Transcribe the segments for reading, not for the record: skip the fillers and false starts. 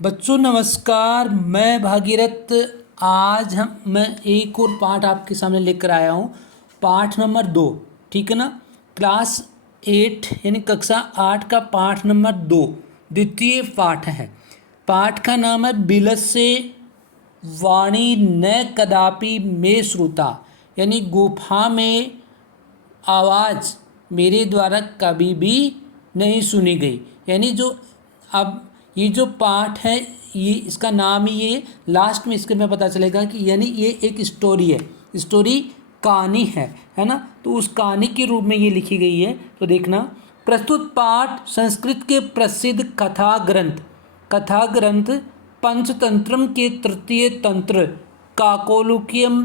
बच्चों नमस्कार। मैं भागीरथ। आज मैं एक और पाठ आपके सामने लेकर आया हूँ। पाठ नंबर 2। ठीक है ना। क्लास 8 यानी कक्षा 8 का पाठ नंबर 2 द्वितीय पाठ है। पाठ का नाम है बिलस्य वाणी न कदापि में श्रुता, यानी गुफा में आवाज़ मेरे द्वारा कभी भी नहीं सुनी गई। यानी जो अब ये जो पाठ है, ये इसका नाम ही ये लास्ट में इसके में पता चलेगा कि यानी ये एक स्टोरी है, स्टोरी कहानी है ना। तो उस कहानी के रूप में ये लिखी गई है। तो देखना, प्रस्तुत पाठ संस्कृत के प्रसिद्ध कथा ग्रंथ पंचतंत्रम के तृतीय तंत्र काकोलुकियम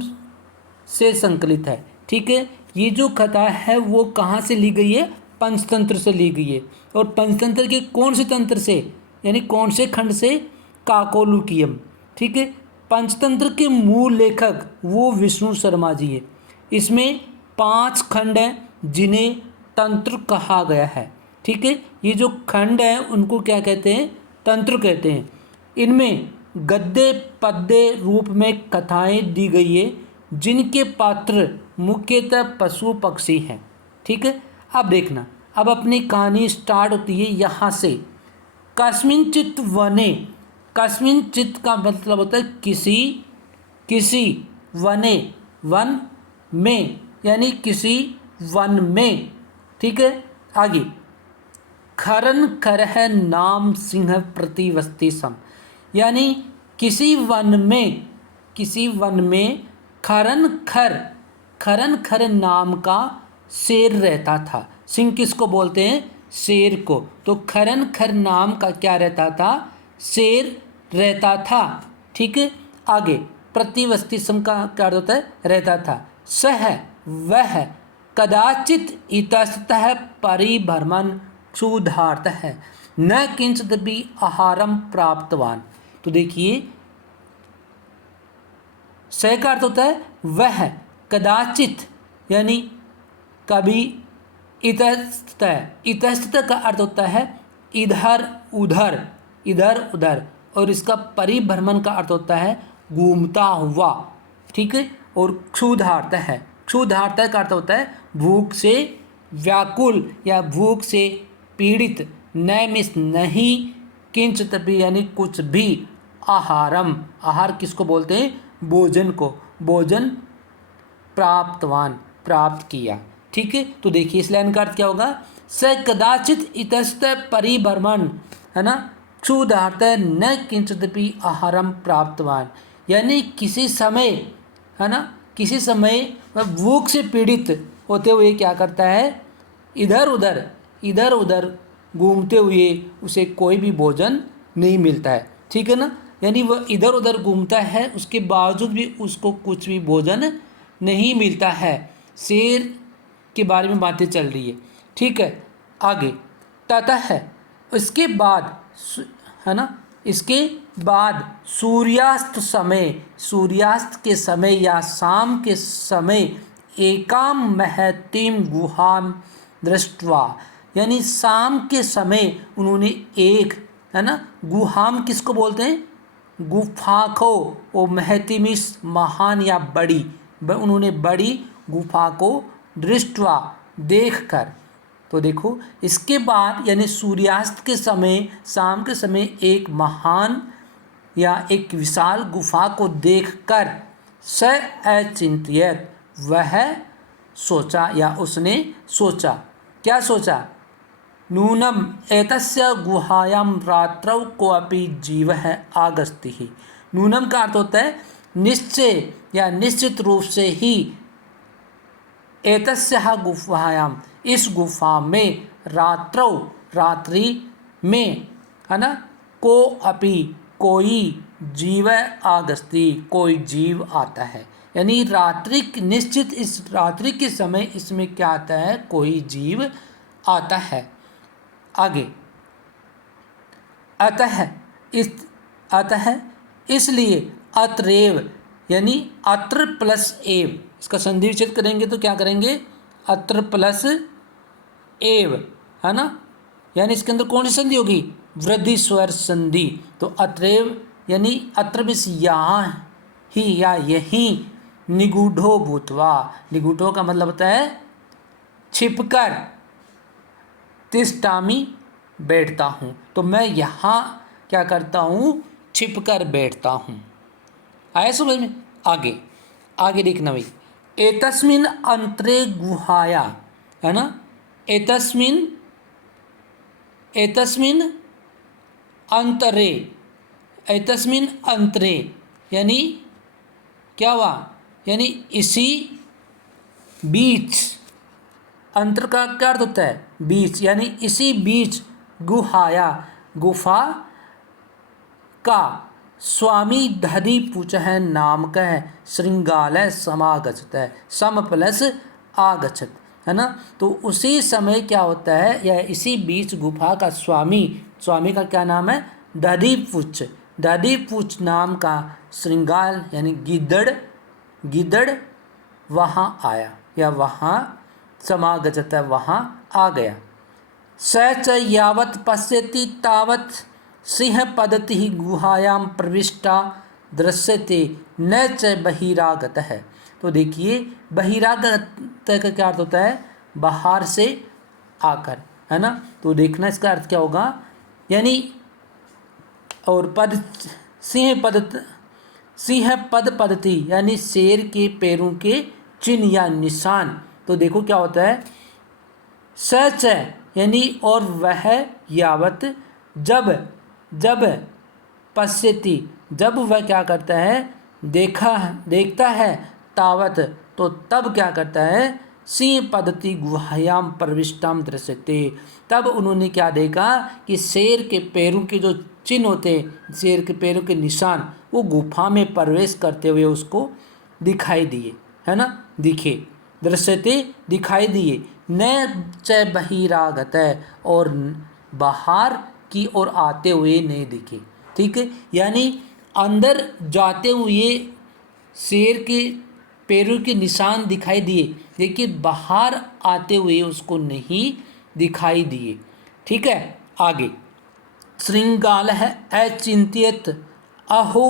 से संकलित है। ठीक है। ये जो कथा है वो कहाँ से ली गई है? पंचतंत्र से ली गई है। और पंचतंत्र के कौन से तंत्र से, यानी कौन से खंड से? काकोलुकियम। ठीक है। पंचतंत्र के मूल लेखक वो विष्णु शर्मा जी है। इसमें 5 खंड हैं जिन्हें तंत्र कहा गया है। ठीक है। ये जो खंड है उनको क्या कहते हैं? तंत्र कहते हैं। इनमें गद्य पद्य रूप में कथाएं दी गई है जिनके पात्र मुख्यतः पशु पक्षी हैं। ठीक है। अब देखना, अब अपनी कहानी स्टार्ट होती है यहाँ से। कस्मिंचित वने, कस्मिंचित का मतलब होता है किसी वने, वन में, यानी किसी वन में। ठीक है। आगे, खरन करह नाम सिंह प्रतिवस्ति सम, यानी किसी वन में खरन खर नाम का शेर रहता था। सिंह किसको बोलते हैं? शेर को। तो खरन खर नाम का क्या रहता था? शेर रहता था। ठीक है। आगे, प्रतिवस्ति सम का क्या होता है? रहता था। सह वह कदाचित इतस्तः परिभ्रमण क्षुधार्त है न किंचित भी आहारम प्राप्तवान। तो देखिए, सह का अर्थ होता है वह, कदाचित यानी कभी, इतस्तः का अर्थ होता है इधर उधर, और इसका परिभ्रमण का अर्थ होता है घूमता हुआ। ठीक है। और क्षुधार्त का अर्थ होता है भूख से व्याकुल या भूख से पीड़ित, न मिस नहीं, किंचित भी यानी कुछ भी, आहारम, आहार किसको बोलते हैं? भोजन को, भोजन प्राप्तवान, प्राप्त किया। ठीक है। तो देखिए इस लाइन का अर्थ क्या होगा? स कदाचित इतस्तः परिभ्रमण, है ना, क्षुधार्त न किंचित भी आहारम प्राप्तवान, यानी किसी समय, है ना, किसी समय वह भूख से पीड़ित होते हुए क्या करता है? इधर उधर घूमते हुए उसे कोई भी भोजन नहीं मिलता है। ठीक है ना। यानी वह इधर उधर घूमता है, उसके बावजूद भी उसको कुछ भी भोजन नहीं मिलता है। शेर के बारे में बातें चल रही है। ठीक है। आगे, ततः इसके बाद, है ना, इसके बाद सूर्यास्त के समय या शाम के समय एकाम महतीम गुहाम दृष्टवा, यानी शाम के समय उन्होंने एक, है ना, गुहाम किसको बोलते हैं? गुफा को। वो महतिमिस महान या बड़ी, उन्होंने बड़ी गुफा को दृष्टवा देखकर। तो देखो, इसके बाद यानी सूर्यास्त के समय, शाम के समय एक महान या एक विशाल गुफा को देखकर स अचिंत्यत, वह सोचा या उसने सोचा। क्या सोचा? नूनम एतस्य गुहायां रात्रौ कोऽपि जीवः आगस्तिः। नूनम का अर्थ होता है निश्चय या निश्चित रूप से ही, एतस्य गुफायां, इस गुफा में, रात्रौ रात्रि में, है ना, कोऽपि कोई, जीव आगस्ति कोई जीव आता है। यानी रात्रि निश्चित, इस रात्रि के समय इसमें क्या आता है? कोई जीव आता है। आगे, अतः इसलिए, अत्रैव यानी अत्र प्लस एव, इसका संधि विच्छेद करेंगे तो क्या करेंगे? अत्र प्लस एव, है ना, यानी इसके अंदर कौन सी संधि होगी? वृद्धि स्वर संधि। तो अत्रैव यानी अत्र मीन्स यहाँ ही या यही, निगूढ़ो भूतवा, निगूढ़ो का मतलब होता है छिपकर, तिष्ठामि बैठता हूँ। तो मैं यहाँ क्या करता हूँ, छिपकर बैठता हूँ। आया समझ में? आगे आगे देखना भाई, एतस्मिन अंतरे गुहाया, है ना, एतस्मिन एतस्मिन अंतरे, एतस्मिन अंतरे यानी क्या हुआ, यानी इसी बीच, अंतर का क्या अर्थ होता है, बीच, यानी इसी बीच, गुहाया गुफा का, स्वामी दधि पूछः नाम कह श्रृंगालय समागछत है, सम प्लस आगछत, है ना। तो उसी समय क्या होता है, या इसी बीच गुफा का स्वामी, स्वामी का क्या नाम है, दधिपुच्छ, दधिपुच्छ नाम का श्रृंगाल यानी गिद्दड़, गिद्दड़ वहाँ आया या वहाँ समागछत है, वहाँ आ गया। स च यावत् पश्यति तावत् सिंह पदति गुहायां प्रविष्टा दृश्यते न च बहिरागत है। तो देखिए बहिरागत का क्या अर्थ होता है, बाहर से आकर, है ना। तो देखना इसका अर्थ क्या होगा, यानी और पद सिंह पद पदति यानी शेर के पैरों के चिन्ह या निशान। तो देखो क्या होता है, सच यानी और वह, यावत जब, जब पश्यति जब वह क्या करता है, देखता है, तावत तो तब क्या करता है, सिंह पद्धति गुहायाम प्रविष्टाम दृश्यते, तब उन्होंने क्या देखा कि शेर के पैरों के जो चिन्ह होते, शेर के पैरों के निशान वो गुफा में प्रवेश करते हुए उसको दिखाई दिए, है ना, दिखे, दृश्यते दिखाई दिए, न च बहिरागत है और बाहर की ओर आते हुए नहीं दिखे। ठीक है, यानी अंदर जाते हुए शेर के पैरों के निशान दिखाई दिए, लेकिन बाहर आते हुए उसको नहीं दिखाई दिए। ठीक है, आगे श्रृंगाल है अचिंत्यत अहो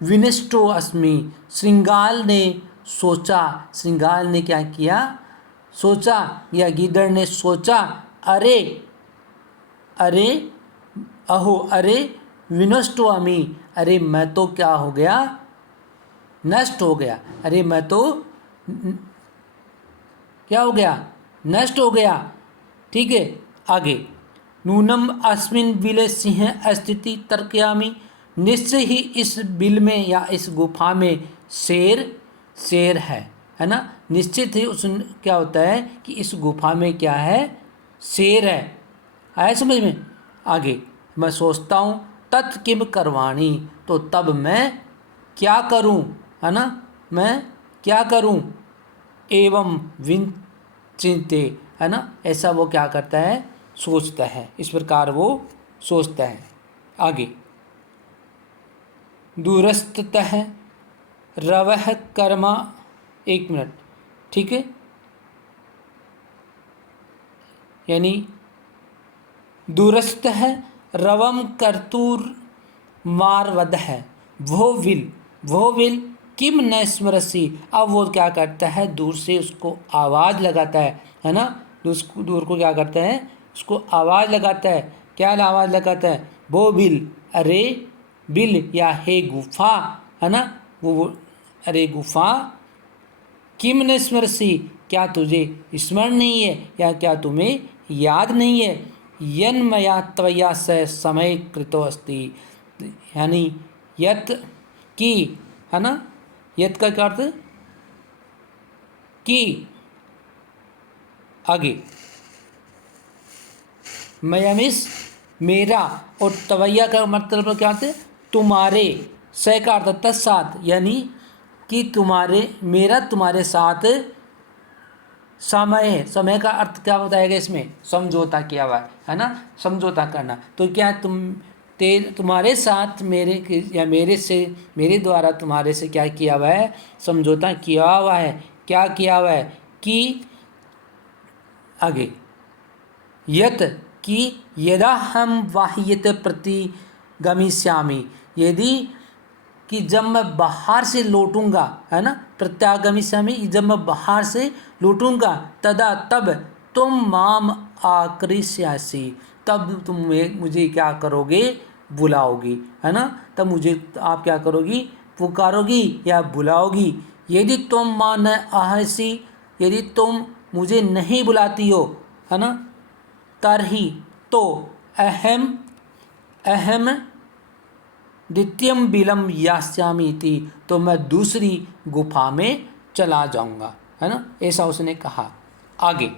विनिष्टो अस्मि। श्रृंगाल ने सोचा, श्रृंगाल ने क्या किया, सोचा, या गिद्दड़ ने सोचा, अरे अरे अहो अरे विनष्टो अमी, अरे मैं तो क्या हो गया, नष्ट हो गया, अरे मैं तो क्या हो गया, नष्ट हो गया। ठीक है, आगे नूनम अस्मिन बिले सिंह स्थिति तर्कयामी, निश्चय ही इस बिल में या इस गुफा में शेर है ना, निश्चित ही उस क्या होता है कि इस गुफा में क्या है, शेर है। आया समझ में? आगे मैं सोचता हूँ तत् किम करवाणी, तो तब मैं क्या करूँ, है ना, मैं क्या करूँ, एवं विचिंते, है ना, ऐसा वो क्या करता है, सोचता है, इस प्रकार वो सोचता है। आगे दूरस्थतः रवः कर्मा, 1 मिनट, ठीक है, यानी दूरस्थ है रवम कर्तूर मारवद है, वो विल किम न स्मरसी, अब वो क्या करता है, दूर से उसको आवाज़ लगाता है ना, दूर को क्या करता है, उसको आवाज़ लगाता है, क्या आवाज़ लगाता है, वो बिल, अरे बिल या हे गुफा, है ना, वो अरे गुफा, किम न स्मरसी, क्या तुझे स्मरण नहीं है या क्या तुम्हें याद नहीं है, यन्मया त्वया स समय कृतो अस्ति, यानी यत की, है ना, यत का क्या अर्थ, की, आगे मयामिस मेरा, और तवैया का मतलब क्या अर्थ है, तुम्हारे, स का अर्थ तत्साथ, यानी कि तुम्हारे, मेरा तुम्हारे साथ समय का अर्थ क्या बताएगा इसमें, समझौता किया हुआ है ना, समझौता करना। तो क्या तुम्हारे साथ मेरे या मेरे द्वारा तुम्हारे से क्या किया हुआ है, समझौता किया हुआ है, क्या किया हुआ है कि आगे यत कि यदा हम वाह्यत प्रति गमिष्यामि, यदि कि जब मैं बाहर से लौटूंगा, है ना, प्रत्यागमिष्यामि, जब मैं बाहर से लौटूंगा, तदा तब तुम माम आकृष्यासि, तब तुम मुझे क्या करोगे, बुलाओगी, है ना, तब मुझे आप क्या करोगी, पुकारोगी या बुलाओगी। यदि तुम मां न आहसि, यदि तुम मुझे नहीं बुलाती हो, है ना, तरही तो अहम अहम द्वितीयम बिलम यास्यामि इति, तो मैं दूसरी गुफा में चला जाऊंगा, है ना, ऐसा उसने कहा। आगे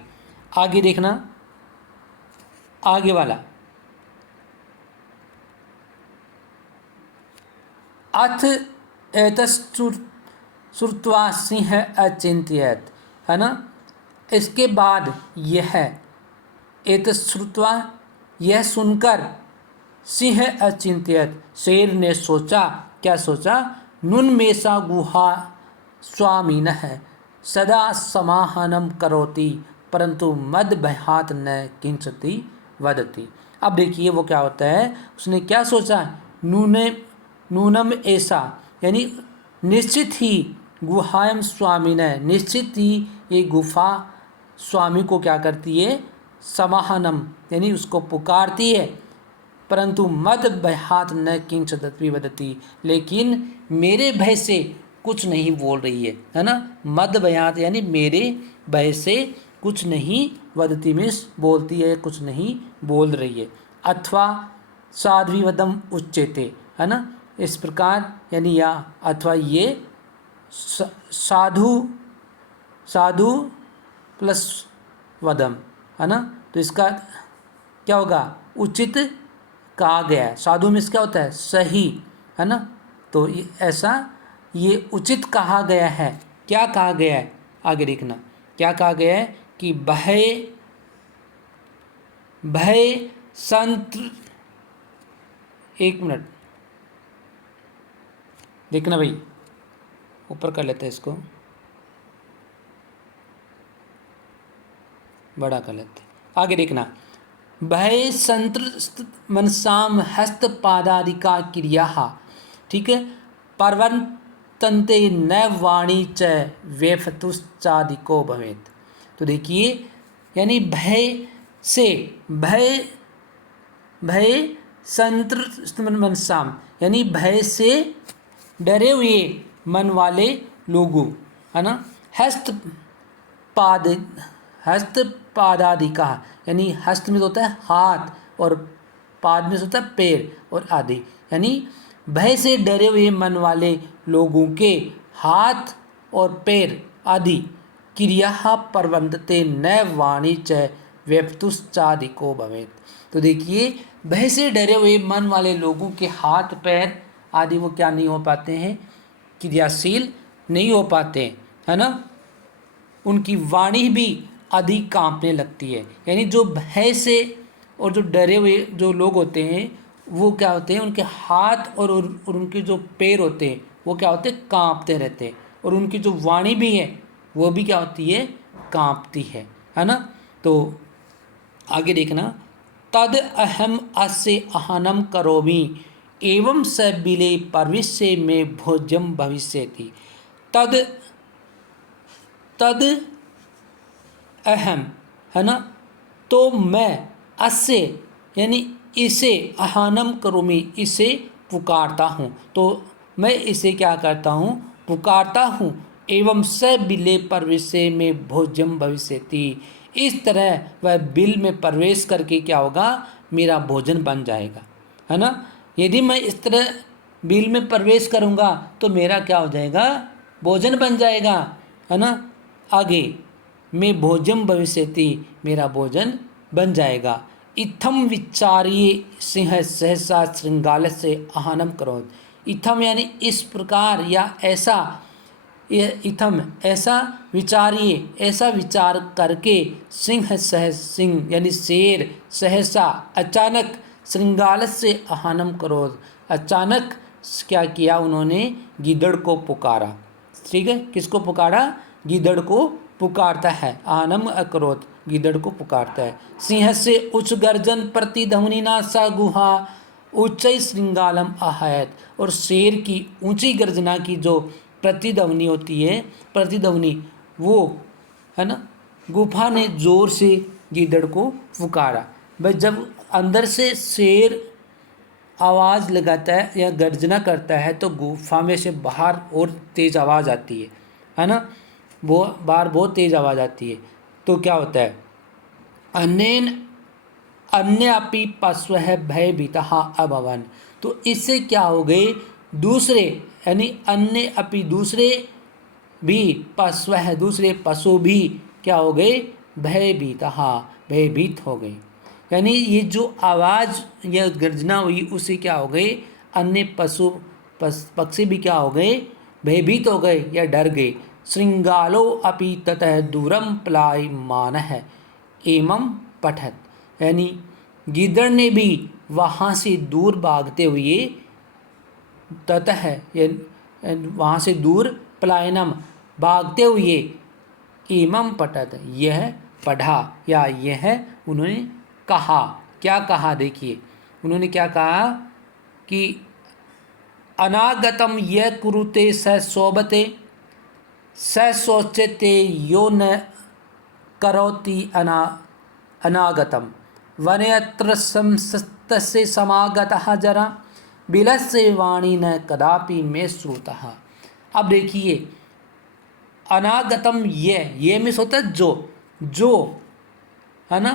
आगे देखना, आगे वाला, अथ एतश्रुत्वा सिंह अचिंत्यत, है ना, इसके बाद यह एतश्रुत्वा, यह सुनकर, सिंह अचिंत्यत, शेर ने सोचा, क्या सोचा, नुन्मेषा गुहा स्वामिनः सदा समाहनम करोति परंतु मद भयात न किंचति वदति। अब देखिए वो क्या होता है, उसने क्या सोचा, नूनम ऐसा, यानी निश्चित ही, गुहायम स्वामी ने, निश्चित ही ये गुफा स्वामी को क्या करती है, समाहनम, यानी उसको पुकारती है, परंतु मद भयात न किंचित वदति, लेकिन मेरे भय से कुछ नहीं बोल रही है ना, मद भयात यानी मेरे भय से कुछ नहीं, वदति में बोलती है, कुछ नहीं बोल रही है। अथवा साध्वीवदम उच्चते, है ना, इस प्रकार, यानी या अथवा ये साधु साधु प्लस वदम, है ना, तो इसका क्या होगा, उचित कहा गया है। साधु में क्या होता है, सही, है ना, तो ये ऐसा, ये उचित कहा गया है। क्या कहा गया है, आगे देखना, क्या कहा गया है कि भय संत्र, एक मिनट देखना भाई, ऊपर कर लेते हैं इसको, बड़ा कर लेते, आगे देखना, भय संत्र मनसाम हस्तपादादिका क्रिया, ठीक है, परवर्तन्ते न वाणी च वेफतुश्चादिको भवेत्। तो देखिए, यानी भय से, भय संत्र मनसाम, यानी भय से डरे हुए मन वाले लोगों, है ना, हस्तपादादिका, यानी हस्त में होता है हाथ और पाद में होता है पैर और आदि, यानी भय से डरे हुए मन वाले लोगों के हाथ और पैर आदि क्रिया प्रबंधते न वाणी च व्यक्तुश्चादिको भवेत्। तो देखिए, भय से डरे हुए मन वाले लोगों के हाथ पैर आदि वो क्या नहीं हो पाते हैं, क्रियाशील नहीं हो पाते, है ना, उनकी वाणी भी अधिक कांपने लगती है। यानी जो भय से और जो डरे हुए जो लोग होते हैं, वो क्या होते हैं, उनके हाथ और उनके जो पैर होते हैं वो क्या होते हैं, कांपते रहते हैं, और उनकी जो वाणी भी है वो भी क्या होती है, कांपती है ना। तो आगे देखना, तद अहम अस्य अहनम करोमि एवं स बिले परविश्य में भोज्यम भविष्यति। तद अहम, है ना, तो मैं, अस्य यानी इसे, अहानम करोमि, इसे पुकारता हूँ, तो मैं इसे क्या करता हूँ, पुकारता हूँ, एवं स बिले प्रवेशे में भोज्यम भविष्यति, इस तरह वह बिल में प्रवेश करके क्या होगा, मेरा भोजन बन जाएगा, है ना। यदि मैं इस तरह बिल में प्रवेश करूँगा तो मेरा क्या हो जाएगा, भोजन बन जाएगा, है ना। आगे, मैं भोजन भविष्यति, मेरा भोजन बन जाएगा। इत्थम विचार्य सिंह सहसा श्रृंगाल से आहानम करो। इत्थम यानी इस प्रकार या ऐसा, इत्थम ऐसा विचारिए, ऐसा विचार करके, सिंह सिंह यानी शेर, सहसा अचानक, श्रृंगाल से आहानम करो, अचानक क्या किया उन्होंने, गीदड़ को पुकारा। ठीक है, किसको पुकारा, गीदड़ को पुकारता है, आहानम अकरोत, गीदड़ को पुकारता है। सिंह से उच्च गर्जन प्रतिध्वनि ना सा गुहा उच्च श्रृंगालम आहयत, और शेर की ऊंची गर्जना की जो प्रतिध्वनि होती है, प्रतिध्वनि वो है ना, गुफा ने जोर से गीदड़ को पुकारा। भाई जब अंदर से शेर आवाज़ लगाता है या गर्जना करता है तो गुफा में से बाहर और तेज़ आवाज़ आती है ना, वो बाहर बहुत तेज़ आवाज़ आती है। तो क्या होता है, अनेन अन्य अपि पशु भयभीता अभवन, तो इससे क्या हो गए, दूसरे यानी अन्य अपि दूसरे भी, पशु दूसरे पशु भी क्या हो गए, भयभीता भयभीत हो गए। यानी ये जो आवाज़ या गर्जना हुई उससे क्या हो गए, अन्य पक्षी भी क्या हो गए, भयभीत हो गए या डर गए। श्रृंगालो अपि ततः दूरम प्लायमान है एवं पठत, यानी गीदड़ ने भी वहाँ से दूर भागते हुए, ततः वहाँ से दूर पलायनम भागते हुए, एवं पठत यह पढ़ा या यह उन्होंने कहा। क्या कहा, देखिए उन्होंने क्या कहा कि अनागतम यह कुरुते स सोबते स सोचते यो न करोति अनागतम वनेत्र संस्तस्य समागतः जरा बिलस्य वाणी न कदापि में श्रुतः। अब देखिए अनागतम ये में होता है जो है ना,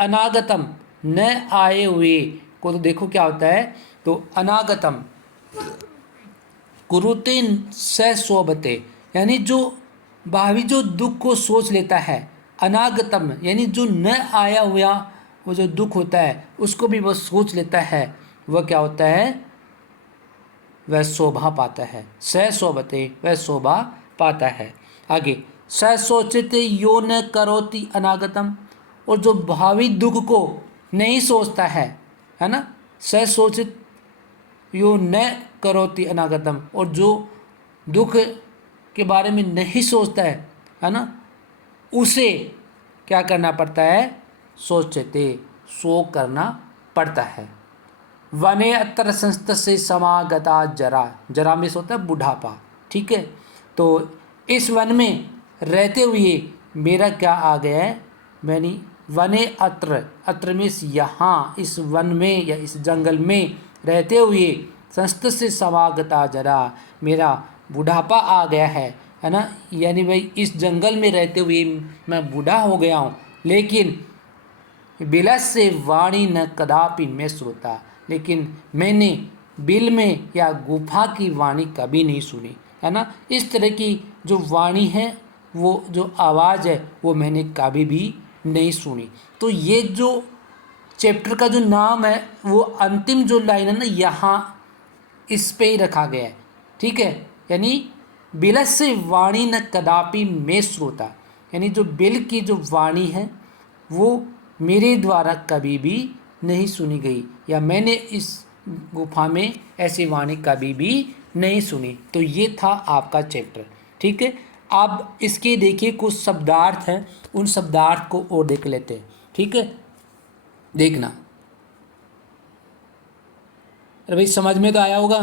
अनागतम न आए हुए को, तो देखो क्या होता है, तो अनागतम कुरुते स सोबते, यानी जो भावी जो दुख को सोच लेता है, अनागतम यानी जो न आया हुआ वो जो दुख होता है उसको भी वह सोच लेता है, वह क्या होता है, वह शोभा पाता है। स सोबते वह शोभा पाता है। आगे स सोचते यो न करोति अनागतम, और जो भावी दुख को नहीं सोचता है ना, स सोचित यो न करोति अनागतम, और जो दुख के बारे में नहीं सोचता है ना, उसे क्या करना पड़ता है, सोचते शोक करना पड़ता है। वने अत्र संस्थ से समागता जरा, जरा में होता है बुढ़ापा, ठीक है। तो इस वन में रहते हुए मेरा क्या आ गया है, मैंने वने अत्र में यहाँ इस वन में या इस जंगल में रहते हुए, संस्थ से समागता जरा मेरा बुढ़ापा आ गया है ना, यानी भाई इस जंगल में रहते हुए मैं बूढ़ा हो गया हूँ, लेकिन बिलस से वाणी न कदापि में श्रोता, लेकिन मैंने बिल में या गुफा की वाणी कभी नहीं सुनी, है ना। इस तरह की जो वाणी है, वो जो आवाज़ है वो मैंने कभी भी नहीं सुनी। तो ये जो चैप्टर का जो नाम है वो अंतिम जो लाइन है ना, यहाँ इस पे ही रखा गया है, ठीक है। यानी बिलस से वाणी न कदापि में श्रोता, यानी जो बिल की जो वाणी है वो मेरे द्वारा कभी भी नहीं सुनी गई, या मैंने इस गुफा में ऐसी वाणी कभी भी नहीं सुनी। तो ये था आपका चैप्टर, ठीक है। अब इसके देखिए कुछ शब्दार्थ हैं, उन शब्दार्थ को और देख लेते हैं, ठीक है। देखना, अरे भाई समझ में तो आया होगा,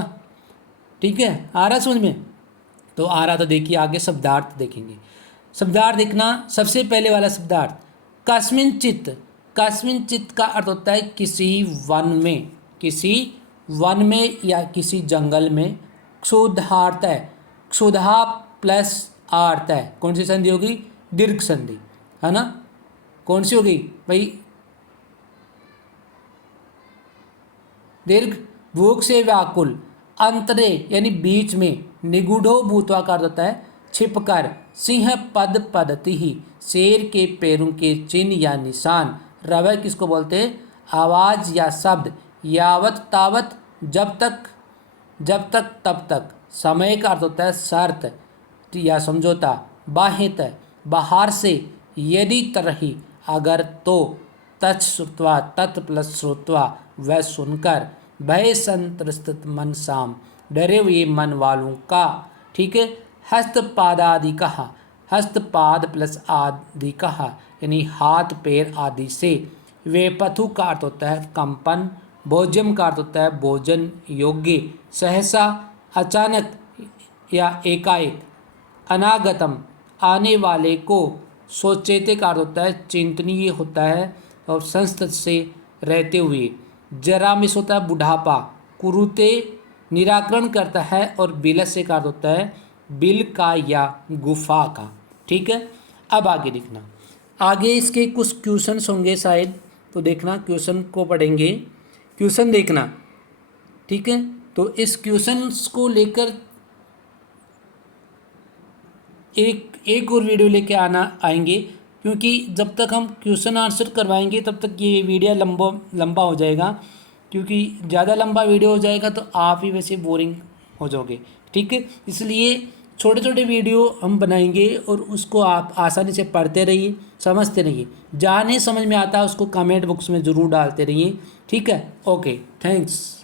ठीक है, आ रहा समझ में, तो आ रहा तो देखिए आगे शब्दार्थ देखेंगे। शब्दार्थ देखना, सबसे पहले वाला शब्दार्थ कस्मिन चित्त। कस्मिन चित्त का अर्थ होता है किसी वन में, किसी वन में या किसी जंगल में। क्षुधार्थ है, क्षुधा प्लस आर्थ है, कौन सी संधि होगी, दीर्घ संधि, है ना। कौन सी होगी भाई, दीर्घ। भूख से व्याकुल, अंतरे यानी बीच में। निगूढ़ो भूतवा का अर्थ होता है छिपकर। सिंह पद पदति ही, शेर के पैरों के चिन्ह या निशान। रवै किसको बोलते हैं, आवाज़ या शब्द। यावत तावत, जब तक, जब तक तब तक। समय का अर्थ होता है शर्त या समझौता। बाहित, बाहर से। यदि तरही, अगर तो। तत् श्रुत्वा, तत् प्लस श्रुत्वा, वह सुनकर। भय संत्रस्त मनसाम, डरे हुए मन वालों का, ठीक है। हस्त पादादि कहा, हस्तपाद प्लस आदि कहा, यानी हाथ पैर आदि से। वेपथु का अर्थ होता है कंपन। भोज्यम का अर्थ होता है भोजन योग्य। सहसा अचानक या एकाएक। अनागतम आने वाले को। सोचेते का अर्थ होता है चिंतनीय होता है और संस्तत से रहते हुए। जरामिस होता है बुढ़ापा। कुरुते निराकरण करता है और बिलस्य का अर्थ होता है बिल का या गुफा का। ठीक है, अब आगे देखना, आगे इसके कुछ क्वेश्चंस होंगे शायद, तो देखना क्वेश्चन को पढ़ेंगे, क्वेश्चन देखना। ठीक है, तो इस क्वेश्चंस को लेकर एक और वीडियो लेके आएंगे, क्योंकि जब तक हम क्वेश्चन आंसर करवाएंगे तब तक ये वीडियो लंबा हो जाएगा, क्योंकि ज़्यादा लंबा वीडियो हो जाएगा तो आप ही वैसे बोरिंग हो जाओगे। ठीक है, इसलिए छोटे छोटे वीडियो हम बनाएंगे और उसको आप आसानी से पढ़ते रहिए, समझते रहिए। जहाँ नहीं समझ में आता है उसको कमेंट बॉक्स में ज़रूर डालते रहिए। ठीक है, ओके, थैंक्स।